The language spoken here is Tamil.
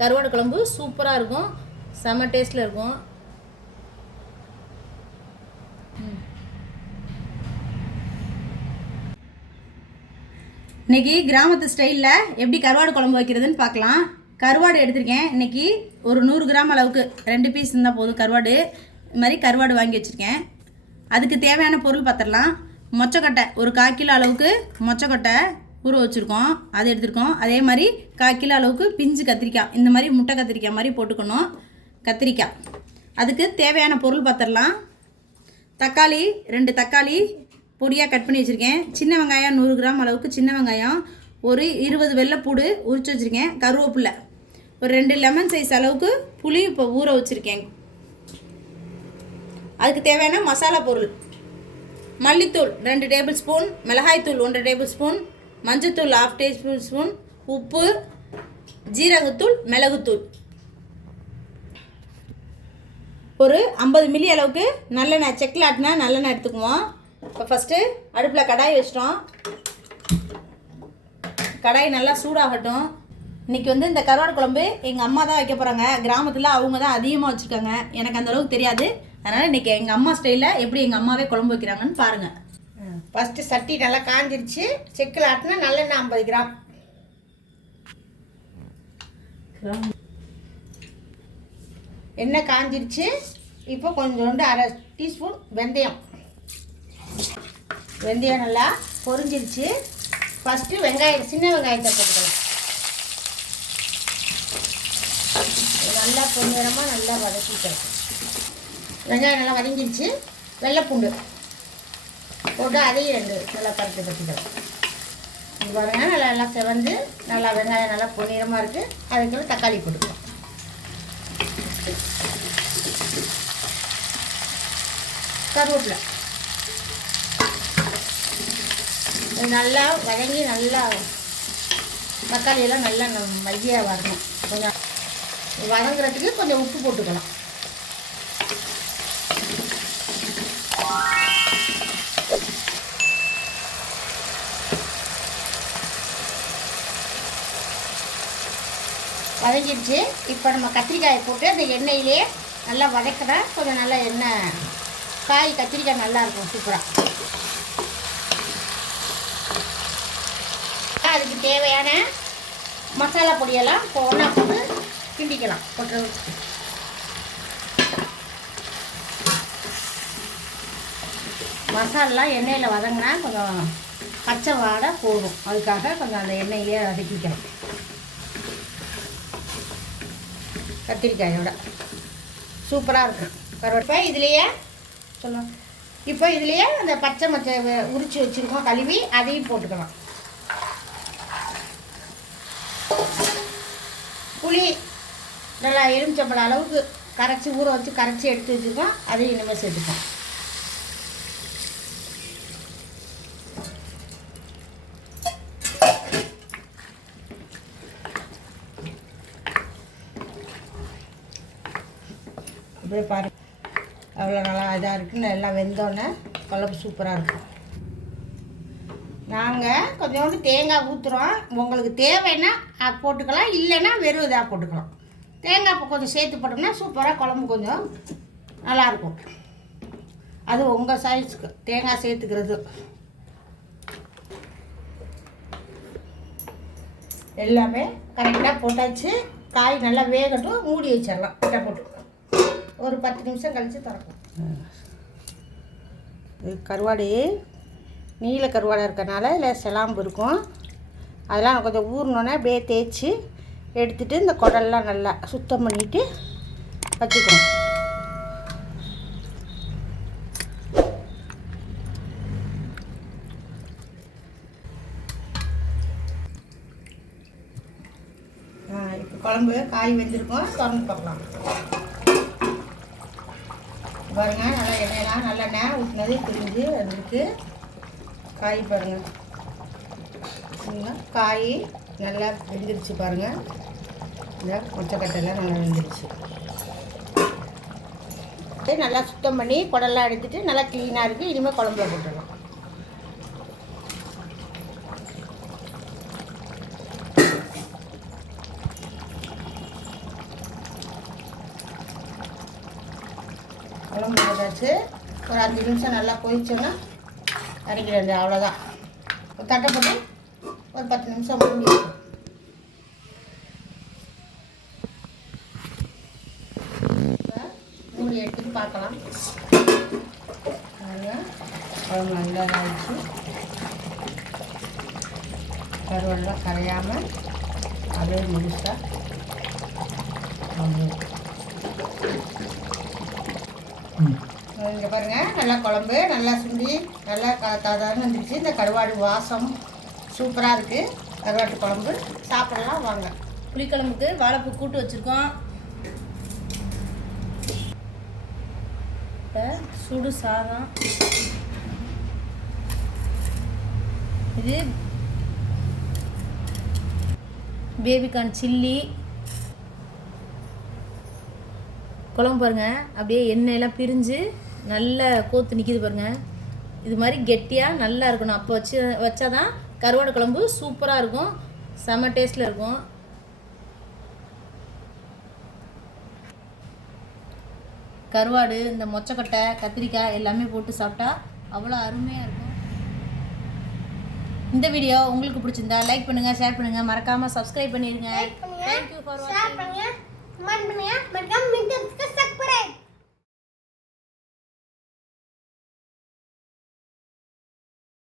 கருவாடு குழம்பு சூப்பராக இருக்கும், செம்ம டேஸ்ட்டில் இருக்கும். இன்றைக்கி கிராமத்து ஸ்டைலில் எப்படி கருவாடு குழம்பு வைக்கிறதுன்னு பார்க்கலாம். கருவாடு எடுத்திருக்கேன். இன்றைக்கி ஒரு 100 கிராம் அளவுக்கு 2 பீஸ் இருந்தால் போதும். கருவாடு இது மாதிரி கருவாடு வாங்கி வச்சுருக்கேன். அதுக்கு தேவையான பொருள் பார்த்துடலாம். மொச்சக்கொட்டை ஒரு 1/4 கிலோ அளவுக்கு மொச்சக்கொட்டை ஊற வச்சுருக்கோம், அது எடுத்துருக்கோம். அதே மாதிரி 1/4 கிலோ அளவுக்கு பிஞ்சு கத்திரிக்காய், இந்த மாதிரி முட்டை கத்திரிக்காய் மாதிரி போட்டுக்கணும். கத்திரிக்காய் அதுக்கு தேவையான பொருள் பார்த்துடலாம். தக்காளி 2 தக்காளி பொடியாக கட் பண்ணி வச்சுருக்கேன். சின்ன வெங்காயம் 100 கிராம் அளவுக்கு சின்ன வெங்காயம், ஒரு 20 வெள்ளைப்பூடு உரித்து வச்சுருக்கேன். கருவேப்பிலை ஒரு 2 லெமன் சைஸ் அளவுக்கு புளி இப்போ ஊற வச்சுருக்கேன். அதுக்கு தேவையான மசாலா பொருள்: மல்லித்தூள் 2 டேபிள் ஸ்பூன், மிளகாய்த்தூள் 1 டேபிள் ஸ்பூன், மஞ்சத்தூள் 1/2 டேபிள் ஸ்பூன், உப்பு, ஜீரகத்தூள், மிளகுத்தூள், ஒரு 50 மில்லி அளவுக்கு நல்லெண்ணெய், செக்கில் ஆட்டினா நல்லெண்ணெய் எடுத்துக்குவோம். இப்போ ஃபஸ்ட்டு அடுப்பில் கடாய் வச்சிட்டோம். கடாய் நல்லா சூடாகட்டும். இன்றைக்கி வந்து இந்த கருவாடு குழம்பு எங்கள் அம்மா தான் வைக்க போகிறாங்க. கிராமத்தில் அவங்க தான் அதிகமாக வச்சுருக்காங்க, எனக்கு அந்தளவுக்கு தெரியாது. அதனால் இன்றைக்கி எங்கள் அம்மா ஸ்டைலில் எப்படி எங்கள் அம்மாவே குழம்பு வைக்கிறாங்கன்னு பாருங்கள். ஃபஸ்ட்டு சட்டி நல்லா காஞ்சிருச்சு. செக்கில் ஆட்டினா நல்லெண்ணெய் 50 கிராம். எண்ணெய் காஞ்சிருச்சு. இப்போ கொஞ்சோண்டு 1/2 டீஸ்பூன் வெந்தயம். வெந்தயம் நல்லா பொரிஞ்சிருச்சு. ஃபஸ்ட்டு வெங்காயம், சின்ன வெங்காயத்தை போட்டுக்கலாம். நல்லா பொன்னிறமாக நல்லா வதக்கிக்கலாம். வெங்காயம் நல்லா வதங்கிருச்சு. வெள்ளைப்பூண்டு போட்டு அதையும் 2 நல்லா பருத்து பற்றிக்கலாம். இது பாருங்க, நல்லா செவந்து நல்லா வெங்காயம் நல்லா பொன்னிறமாக இருக்குது. அதுக்குள்ள தக்காளி போட்டுக்கலாம். கருவேப்பிலை நல்லா வதங்கி நல்லா தக்காளியெல்லாம் நல்லா மையாக வரணும். கொஞ்சம் வதங்குறதுக்கு கொஞ்சம் உப்பு போட்டுக்கலாம். வதங்கிடுச்சு. இப்போ நம்ம கத்திரிக்காயை போட்டு அந்த எண்ணெயிலே நல்லா வதக்கினா கொஞ்சம் நல்லா எண்ணெய் காய் கத்திரிக்காய் நல்லாயிருக்கும், சூப்பராக. அதுக்கு தேவையான மசாலா பொடியெல்லாம் இப்போ ஒன்றா போட்டு கிண்டிக்கலாம். போட்டு மசாலெலாம் எண்ணெயில் வதங்கினா கொஞ்சம் பச்சை வாடை போடும். அதுக்காக கொஞ்சம் அந்த எண்ணெயிலே வதக்கிக்கலாம். கத்திரிக்காயோட சூப்பராக இருக்கும் கருவேப்பிலை. இதுலேயே சொல்லுவோம். இப்போ இதுலேயே அந்த பச்சை மச்சை உரித்து வச்சுருக்கோம், கழுவி அதையும் போட்டுக்கலாம். புளி நல்லா எலுமிச்சம்பழம் அளவுக்கு கரைச்சி ஊற வச்சு கரைச்சி எடுத்து வச்சுருக்கோம், அதையும் இனிமேல் சேர்த்துப்போம். அப்படியே பாருங்கள், அவ்வளோ நல்லா இதாக இருக்குன்னு எல்லாம் வெந்தோடனே குழம்பு சூப்பராக இருக்கும். நாங்கள் கொஞ்சோண்டு தேங்காய் ஊற்றுறோம். உங்களுக்கு தேவைன்னா போட்டுக்கலாம், இல்லைன்னா வெறும் இதாக போட்டுக்கலாம். தேங்காய் இப்போ கொஞ்சம் சேர்த்து போட்டோம்னா சூப்பராக குழம்பு கொஞ்சம் நல்லாயிருக்கும். அது உங்கள் சைஸுக்கு தேங்காய் சேர்த்துக்கிறது. எல்லாமே கரெக்டாக போட்டாச்சு. காய் நல்லா வேகட்டும், மூடி வச்சிடலாம். கிட்ட போட்டு ஒரு 10 நிமிஷம் கழித்து திறக்கும். கருவாடு நீல கருவாடாக இருக்கனால இல்லை செலாம்பு இருக்கும். அதெல்லாம் கொஞ்சம் ஊறினோன்னே அப்படியே தேய்ச்சி எடுத்துகிட்டு இந்த குடல்லாம் நல்லா சுத்தம் பண்ணிவிட்டு வச்சுக்கணும். இப்போ குழம்பு காய் வெந்திருக்கும், திறந்து பார்க்கலாம். பாருங்க, நல்லா எண்ணெயெல்லாம் நல்லெண்ணெய் ஊற்றினது பிரிஞ்சு வந்துருக்கு. காய் பாருங்கள், காய் நல்லா வெந்துருச்சு. பாருங்கள், இந்த மொச்சக்கட்டெல்லாம் நல்லா வெந்துருச்சு. நல்லா சுத்தம் பண்ணி குடல்லாம் எடுத்துகிட்டு நல்லா க்ளீனாக இருக்குது. இனிமேல் குழம்புல போட்டுடலாம். குழம்பு போட்டாச்சு. ஒரு 5 நிமிஷம் நல்லா கொதிச்சோன்னா இறக்கிட வேண்டியது, அவ்வளோதான். ஒரு தட்டை போட்டு ஒரு 10 நிமிஷம் மூடி வைக்கணும். மூடி எடுத்துட்டு பார்க்கலாம். குழம்பு நல்லா ஆயிடுச்சு. கருவெல்லாம் கரையாமல் அப்படியே முழுசாக இங்கே பாருங்கள், நல்லா குழம்பு நல்லா சுண்டி நல்லா தாதான்னு வந்துடுச்சு. இந்த கருவாடு வாசம் சூப்பராக இருக்குது. கருவாட்டு குழம்பு சாப்பிடலாம் வாங்க. புளிக்குழம்புக்கு வாழைப்பூ கூட்டு வச்சுருக்கோம். சுடு சாதம், இது பேபிகார்ன் சில்லி குழம்பு பாருங்கள். அப்படியே எண்ணெயெல்லாம் பிரிஞ்சு நல்ல கோத்து நிற்கிது பாருங்கள். இது மாதிரி கெட்டியாக நல்லா இருக்கணும். அப்போ வச்சாதான் கருவாடு குழம்பு சூப்பராக இருக்கும், செம்ம டேஸ்ட்டில் இருக்கும். கருவாடு, இந்த மொச்சக்கொட்டை, கத்திரிக்காய் எல்லாமே போட்டு சாப்பிட்டா அவ்வளோ அருமையாக இருக்கும். இந்த வீடியோ உங்களுக்கு பிடிச்சிருந்தா லைக் பண்ணுங்கள், ஷேர் பண்ணுங்கள், மறக்காமல் சப்ஸ்கிரைப் பண்ணிடுங்க. தேங்க்யூ ஃபார் வாட்சிங்.